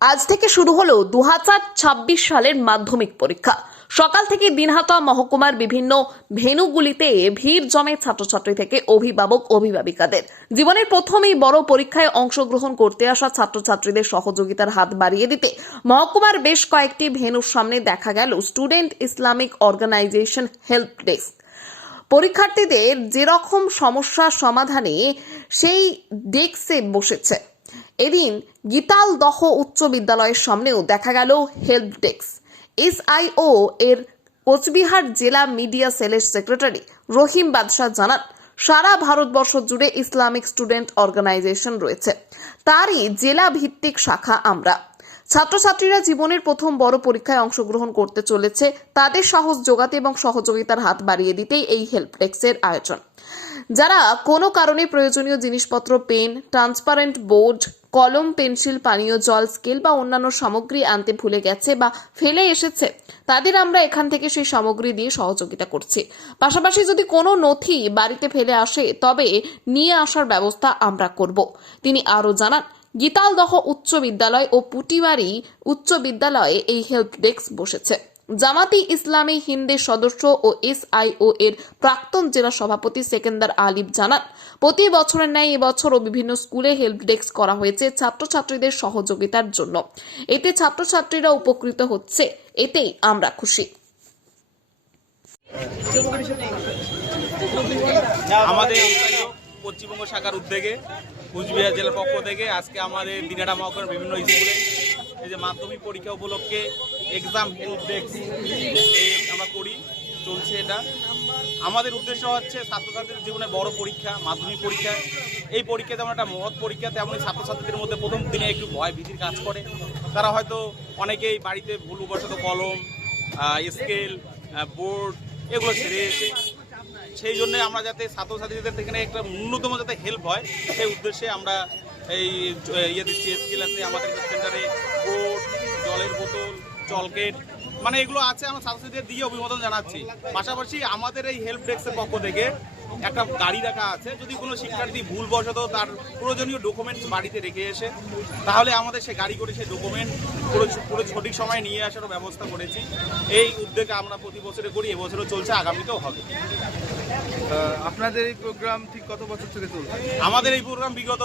আজ থেকে শুরু হলো 2026 সালের মাধ্যমিক পরীক্ষা। সকাল থেকে দিনহাটা মহকুমার বিভিন্ন ভেন্যুগুলিতে ভিড় জমে ছাত্রছাত্রী থেকে অভিভাবক অভিভাবিকাদের। জীবনের প্রথমেই বড় পরীক্ষায় অংশগ্রহণ করতে আসা ছাত্রছাত্রীদের সহযোগিতার হাত বাড়িয়ে দিতে মহকুমার বেশ কয়েকটি ভেন্যুর সামনে দেখা গেল student Islamic organisation help desk. পরীক্ষার্থীদের যেরকম সমস্যার সমাধানে সেই ডেস্কে বসেছে। এদিন গীতালদহ উচ্চ বিদ্যালয়ের সামনেও দেখা গেল হেল্প ডেস্ক। এসআইও এর কোচবিহার জেলা মিডিয়া সেলের সেক্রেটারি রহিম বাদশাহ জানান, সারা ভারতবর্ষ জুড়ে ইসলামিক স্টুডেন্ট অর্গানাইজেশন রয়েছে, তারই জেলা ভিত্তিক শাখা আমরা। ছাত্রছাত্রীরা জীবনের প্রথম বড় পরীক্ষায় অংশগ্রহণ করতে চলেছে, তাদের সাহস যোগাতে এবং সহযোগিতার হাত বাড়িয়ে দিতেই এই হেল্প ডেস্কের আয়োজন। যারা কোনো কারণে প্রয়োজনীয় জিনিসপত্র, পেন, ট্রান্সপারেন্ট বোর্ড, কলম, পেন্সিল, পানীয় জল, স্কেল বা অন্যান্য সামগ্রী আনতে ভুলে গেছে বা ফেলে এসেছে, তাদের আমরা এখান থেকে সেই সামগ্রী দিয়ে সহযোগিতা করছি। পাশাপাশি যদি কোনো নথি বাড়িতে ফেলে আসে তবে নিয়ে আসার ব্যবস্থা আমরা করব। তিনি আরও জানান, গীতালদহ উচ্চ বিদ্যালয় ও পুটিবাড়ি উচ্চ বিদ্যালয়ে এই হেল্প ডেস্ক বসেছে। জামাতি ইসলামী হিন্দের সদস্য ও এসআইও এর প্রাক্তন জেলা সভাপতি সেকেন্দার আলিফ জানান, প্রতি বছরের ন্যায় এবছরও বিভিন্ন স্কুলে হেল্প ডেস্ক করা হয়েছে ছাত্রছাত্রীদের সহযোগিতার জন্য। এতে ছাত্রছাত্রীরা উপকৃত হচ্ছে, এতেই আমরা খুশি। আমাদের পশ্চিমবঙ্গ শাখার উদ্যোগে কুচবিহার জেলার পক্ষ থেকে আজকে আমাদের দিনহাটা মহকুমার বিভিন্ন স্কুলে এই যে মাধ্যমিক পরীক্ষা উপলক্ষে এক্সাম হেল্প ডেস্ক আমরা করি, চলছে। এটা আমাদের উদ্দেশ্য হচ্ছে ছাত্রছাত্রীদের জীবনে বড় পরীক্ষা মাধ্যমিক পরীক্ষা। এই পরীক্ষা যেমন একটা মহৎ পরীক্ষা, তেমনই ছাত্রছাত্রীদের মধ্যে প্রথম দিনে একটু ভয় ভীতির কাজ করে। তারা হয়তো অনেকেই বাড়িতে ভুলবশত কলম, স্কেল, বোর্ড এগুলো ছেড়ে এসে, সেই জন্য আমরা যাতে ছাত্রছাত্রীদের থেকে একটা ন্যূনতম যাতে হেল্প হয় সেই উদ্দেশ্যে আমরা এই দিচ্ছি। স্কেল আছে আমাদের সেন্টারে, বোর্ড, জলের বোতল, চলকেট মানে এগুলো আছে, আমরা ছাত্রছাত্রীদের দিয়ে অভিবাদন জানাচ্ছি। পাশাপাশি আমাদের এই হেল্প ডেস্কের পক্ষ থেকে একটা গাড়ি রাখা আছে, যদি কোনো শিক্ষার্থী ভুলবশত তার প্রয়োজনীয় ডকুমেন্টস বাড়িতে রেখে এসে, তাহলে আমাদের সে গাড়ি করে সেই ডকুমেন্ট পুরো সঠিক সময় নিয়ে আসারও ব্যবস্থা করেছি। এই উদ্যোগে আমরা প্রতি বছরে করি, এবছরও চলছে, আগামীতেও হবে। আপনাদের এই প্রোগ্রাম ঠিক কত বছর থেকে চলছে? আমাদের এই প্রোগ্রাম বিগত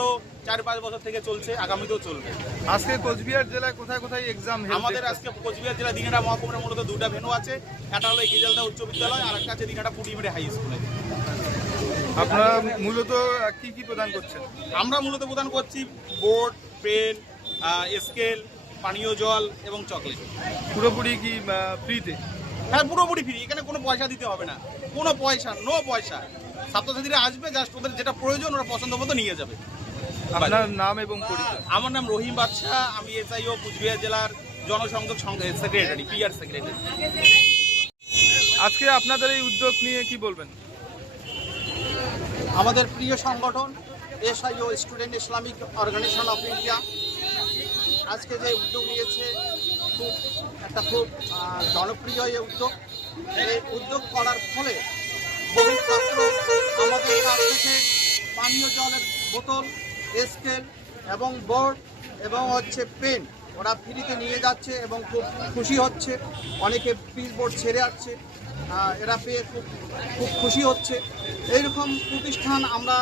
4-5 বছর থেকে চলছে, আগামীতেও চলবে। আজকে কোচবিহার জেলায় কোথায় কোথায় এক্সাম? আমাদের আজকে কোচবিহার জেলা দিনহাটা মহকুমার মূলত দুটা ভেন্যু আছে, একটা হলো গীতালদহ উচ্চ বিদ্যালয় আর একটা আছে দিনহাটা পুটিবাড়ি হাই স্কুলে। আপনারা মূলত কি কি প্রদান করছেন? আমরা মূলত প্রদান করছি বোর্ড, পেন, স্কেল, পানীয় জল এবং চকলেট। পুরোপুরি কি ফ্রিতে? হ্যাঁ, পুরোপুরি ফ্রি, এখানে কোনো পয়সা দিতে হবে না, কোনো পয়সা, নো পয়সা। ছাত্রছাত্রীরা আসবে, জাস্ট ওদের যেটা প্রয়োজন ওরা পছন্দ মতো নিয়ে যাবে। আপনার নাম এবং পরিচয়? আমার নাম রহিম বাদশাহ, আমি এসআইও কুচবিহার জেলার জনসংযোগ সেক্রেটারি, পিআর সেক্রেটারি। আজকে আপনাদের এই উদ্যোগ নিয়ে কি বলবেন? আমাদের প্রিয় সংগঠন SIO student Islamic organisation of India আজকে যে উদ্যোগ নিয়েছে খুব জনপ্রিয় এই উদ্যোগ। এই উদ্যোগ করার ফলে বহু ছাত্র আমাদের কাছ থেকে পানীয় জলের বোতল, স্কেল এবং বোর্ড এবং পেন ওরা ফ্রিতে নিয়ে যাচ্ছে এবং খুব খুশি হচ্ছে। অনেকে পিচ বোর্ড ছেড়ে আসছে, এরা পেয়ে খুব খুশি হচ্ছে। এইরকম প্রতিষ্ঠান আমরা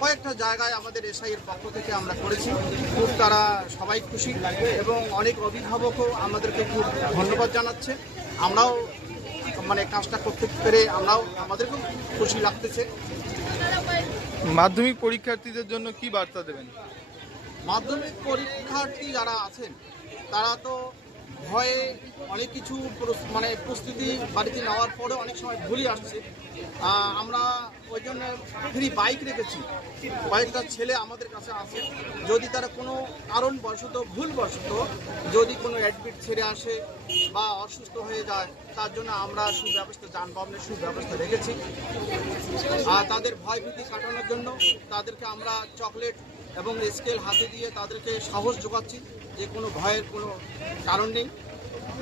কয়েকটা জায়গায় আমাদের এসআইয়ের পক্ষ থেকে আমরা করেছি, খুব তারা সবাই খুশি এবং অনেক অভিভাবকও আমাদেরকে খুব ধন্যবাদ জানাচ্ছে। আমরাও কাজটা করতে পেরে আমাদেরকেও খুশি লাগতেছে। মাধ্যমিক পরীক্ষার্থীদের জন্য কি বার্তা দেবেন? মাধ্যমিক পরীক্ষার্থী যারা আছেন তারা তো ভয়ে অনেক কিছু প্রস্তুতি বাড়িতে নেওয়ার পরে অনেক সময় ভুলই আসছে। আমরা ওই জন্য ফ্রি বাইক রেখেছি, কয়েকটা ছেলে আমাদের কাছে আসে, যদি তারা কোনো কারণবশত ভুলবশত যদি কোনো অ্যাডমিট ছেড়ে আসে বা অসুস্থ হয়ে যায়, তার জন্য আমরা সুব্যবস্থা, যানবাহনের সুব্যবস্থা রেখেছি। আর তাদের ভয় ভীতি কাটানোর জন্য তাদেরকে আমরা চকলেট এবং স্কেল হাতে দিয়ে তাদেরকে সাহস যোগাচ্ছি যে কোনো ভয়ের কোনো কারণ নেই,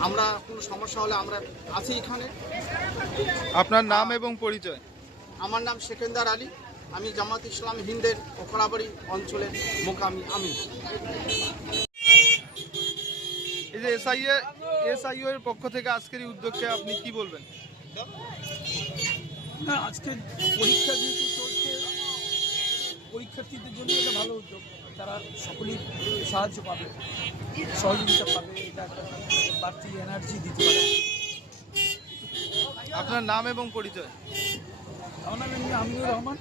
আমরা কোনো সমস্যা হলে আমরা আছি এখানে। আপনার নাম এবং পরিচয়? আমার নাম সেকেন্দার আলী, আমি জামাত ইসলাম হিন্দের ওখরাবাড়ি অঞ্চলের মোকামি আমি। যে এসআইও এর পক্ষ থেকে আজকের এই উদ্যোগকে আপনি কি বলবেন? না, আজকে পরীক্ষা যেহেতু চলছে, পরীক্ষার্থীদের জন্য এটা ভালো উদ্যোগ। তারা সকলেই সাহায্য পাবে, সহযোগিতা পাবে, এটা একটা বাড়তি এনার্জি দিতে পারে। আপনার নাম এবং পরিচয়? আমার নাম এমনি আমিনুর রহমান।